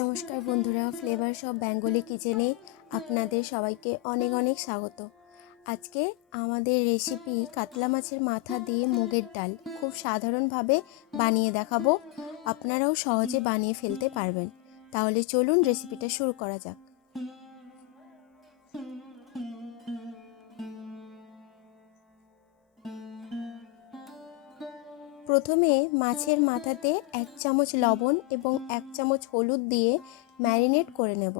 নমস্কার বন্ধুরা, flavour shop Bengali কিচেনে আপনাদের সবাইকে অনেক অনেক স্বাগত। আজকে আমাদের রেসিপি কাতলা মাছের মাথা দিয়ে মুগের ডাল খুব সাধারণভাবে বানিয়ে দেখাবো। আপনারাও সহজে বানিয়ে ফেলতে পারবেন। তাহলে চলুন রেসিপিটা শুরু করা যাক। প্রথমে মাছের মাথাতে 1 চামচ লবণ এবং 1 চামচ হলুদ দিয়ে ম্যারিনেট করে নেব।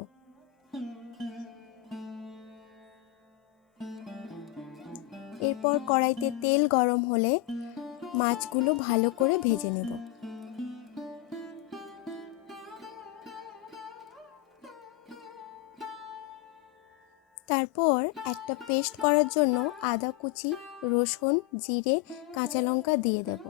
এরপর কড়াইতে তেল গরম হলে মাছগুলো ভালো করে ভেজে নেব। তারপর একটা পেস্ট করার জন্য আদা কুচি, রসুন, জিরে, কাঁচা লঙ্কা দিয়ে দেব।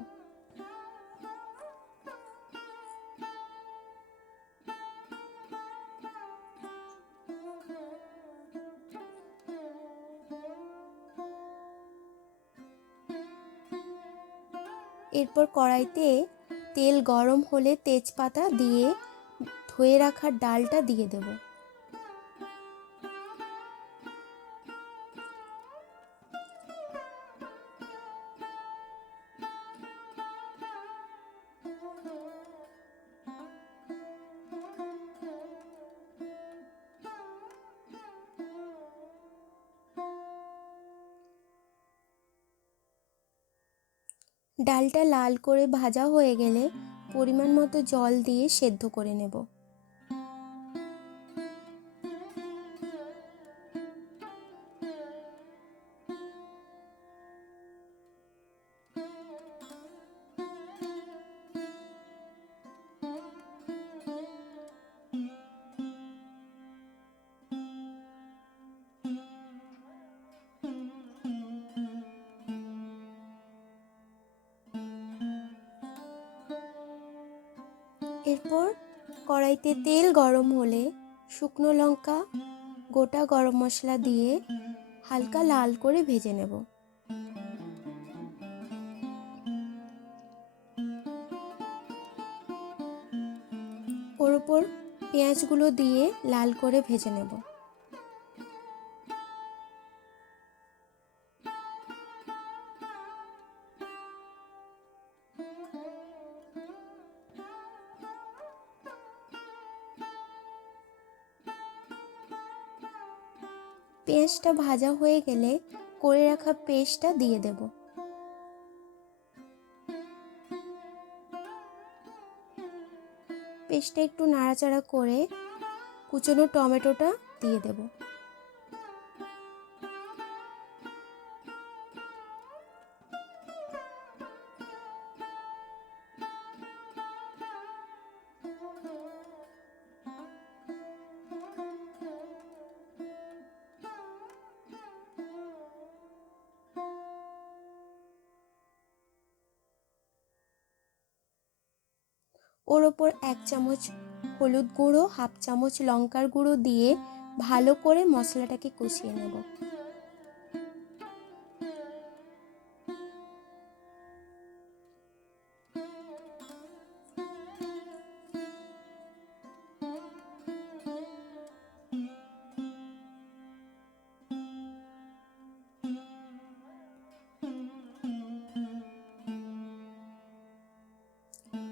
এরপর কড়াইতে তেল গরম হলে তেজপাতা দিয়ে ধুয়ে রাখা ডালটা দিয়ে দেব। ডালটা লাল করে ভাজা হয়ে গেলে পরিমাণ মতো জল দিয়ে সেদ্ধ করে নেব। এরপর কড়াইতে তেল গরম হলে শুকনো লঙ্কা, গোটা গরম মশলা দিয়ে হালকা লাল করে ভেজে নেব। ওর উপর পেঁয়াজগুলো দিয়ে লাল করে ভেজে নেব। পেঁয়াজটা ভাজা হয়ে গেলে করে রাখা পেস্টটা দিয়ে দেব। পেস্টটা একটু নাড়াচাড়া করে কুচনো টমেটোটা দিয়ে দেব। ওর ওপর 1 চামচ হলুদ গুঁড়ো, 1/2 চামচ লঙ্কার গুঁড়ো দিয়ে ভালো করে মশলাটাকে কষিয়ে নেব।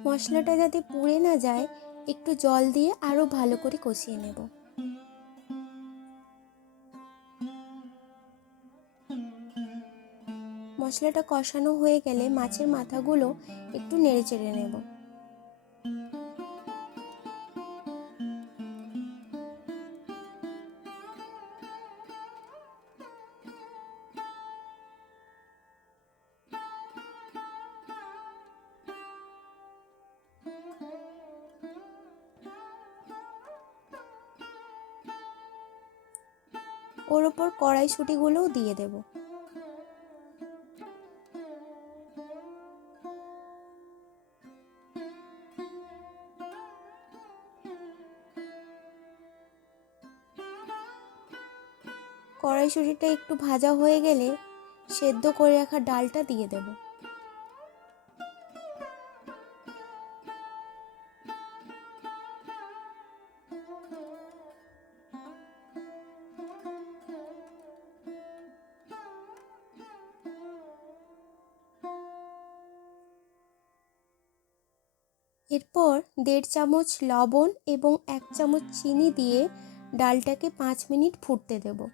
মশলাটা যাতে পুড়ে না যায় একটু জল দিয়ে আরো ভালো করে কষিয়ে নেব। মশলাটা কষানো হয়ে গেলে মাছের মাথাগুলো একটু নেড়ে চেড়ে নেব। ওর ওপর কড়াইশুঁটিগুলোও দিয়ে দেব। কড়াইশুঁটিটা একটু ভাজা হয়ে গেলে সেদ্ধ করে রাখা ডালটা দিয়ে দেব। এরপর 1.5 চামচ লবণ এবং 1 চামচ চিনি দিয়ে ডালটাকে 5 মিনিট ফুটতে দেব।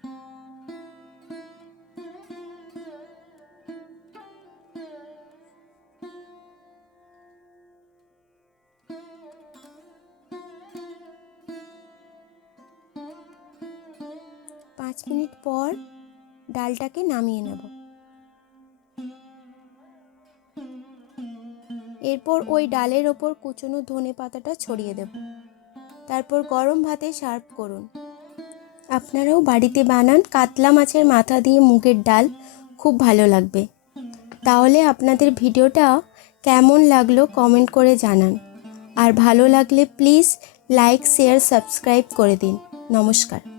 পাঁচ মিনিট পর ডালটাকে নামিয়ে নেব। এরপর ওই ডালের ওপর কুচনো ধনেপাতাটা ছড়িয়ে দেব। তারপর গরম ভাতে সার্ভ করুন। আপনারাও বাড়িতে বানান কাতলা মাছের মাথা দিয়ে মুগের ডাল, খুব ভালো লাগবে। তাহলে আপনাদের ভিডিওটা কেমন লাগলো কমেন্ট করে জানান। আর ভালো লাগলে প্লিজ লাইক, শেয়ার, সাবস্ক্রাইব করে দিন। নমস্কার।